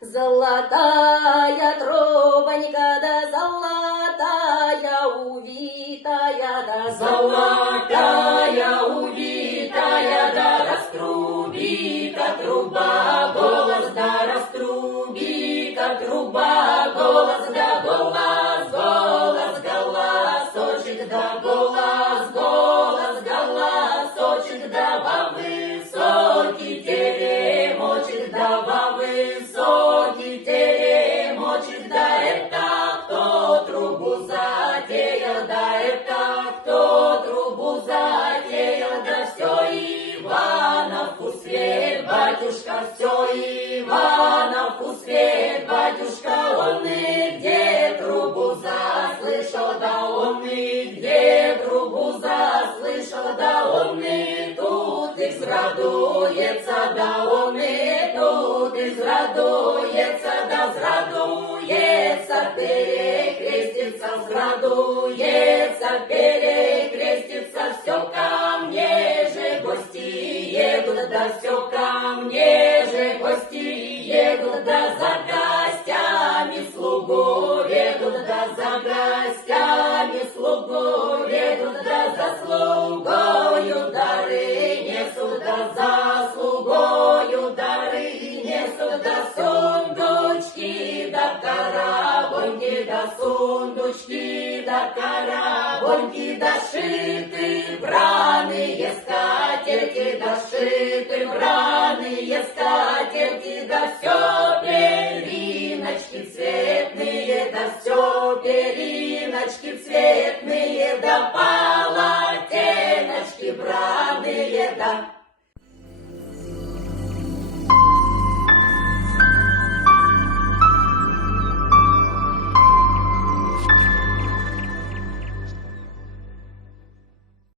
Золотая трубонька, да золотая увитая, да Золотая, увитая, да раструби-ка труба, голос, да раструби-ка труба, голос, да голос, голос, голосочек, да голос, голос, голосочек, да во высокий теремочек, да во высокий теремочек, да это кто трубу затеял, да это кто трубу затеял, да все Ивановку свет, батюшка, все Ивановку свет, батюшка, он и где трубу заслышал, да он и где трубу заслышал, да он и тут израдуется, да он и тут израдуется, да зрадуется, перекрестится, зрадуется, перекрестится, все ко мне же гости едут, да все ко мне же гости едут, да за гостями слугу ведут, да за гостями слугу ведут, да за слугою дары несут, да за слугою дары несут, да сундучки, да коробоньки, да сундучки, да коробоньки, да шиты браные скатерти, да шиты браные скатерти, да все